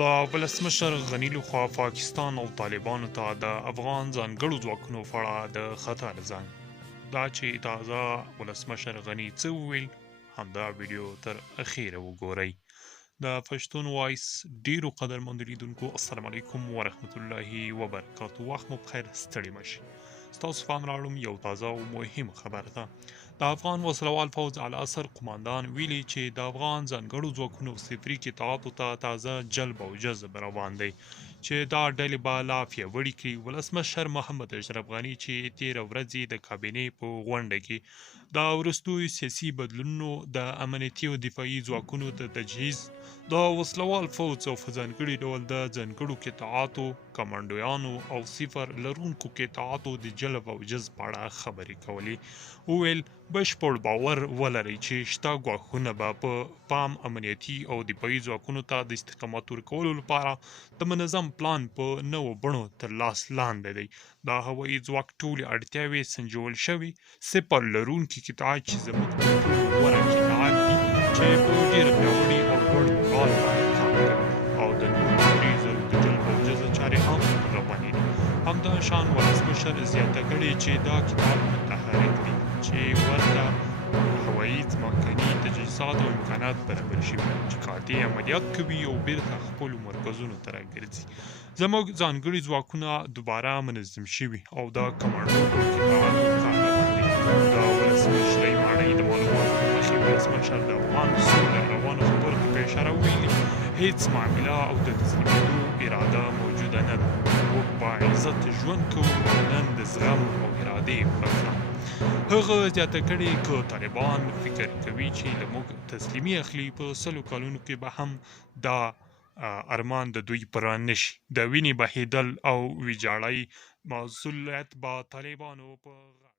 د ولسمشر غني لخوا پاکستان او طالبانو ته د افغان ځانګړو ځواکونو په اړه د خطر زنګ. دا چې تازه ولسمشر غني څه وویل، همدا ویډیو تر اخیره وګورئ. د پښتون وایس ډیرو قدرمنو لیدونکو السلام علیکم ورحمت الله وبرکاتو. وخت مو بخیر، ستړي مشئ. ستاسو پام راوړم یو تازه او مهم خبر ته. د افغان وسلوال پوځ اعلی‌سر قماندان ویلي چې د افغان ځانګړو ځواکونو صفري قطعاتو ته تازه جلب او جذب روان دی چې دا ډلې به لا پیاوړي کړي. ولسمشر محمد اشرف غني چې تېره ورځ د کابینې په غونډه کې د وروستیو سیاسي بدلونونو د امنیتي او دفاعي ځواکونو د تجهیز، د وسلوال پوځ او په ځانګړي ډول د ځانګړو قطعاتو، کمانډویانو او صفر لرونکو قطعاتو د جلب او جذب په اړه خبرې کولې. وویل بشپړ باور ولرئ چې شته ګواښونه به په پام امنیتي او دفاعي ځواکونو ته د استقامت ورکولو لپاره د منظم پلان په نوو بڼو تر لاس لاندې دی. د هوایي ځواک ټولې اړتیاوې سنجول شوې صفر لرونکي قطعات چې زموږ تر ټولو غوره قطعات دي چې په ډېره پیاوړي او لوړ فعال باید کار کوي او د نورو دریځو د جلب او جذب چارې هم روانې دي. همداشان ولسمشر زیاته کړې چې دا قطعات متحرک دي چې ورته هوایي ځمکني تجهیزات او امکانات برابر شوي چې قاطع عملیات کوي او بیرته خپلو مرکزونو ته راګرځي. زموږ ځانګړي ځواکونه دوباره منظم شوي او د کمانډو په قطعاتو کار روان دی. د ولسمشرۍ ماڼۍ د معلوماتو له مخې ولسمشر د افغان سوله روانو خبرو کې په اشاره ویلي هیڅ معامله او د تسلیمېدو اراده موجوده نه ده. موږ په عزت ژوند کوو نن د زغم او ارادې پرته. هغه زیاته کړې که طالبان فکر کوي چې له موږ تسلیمي اخلي، په 100 کلونو کې به هم دا ارمان د دوی پوره نشي. د وینې بهېدل او ویجاړۍ مسؤلیت به طالبانو په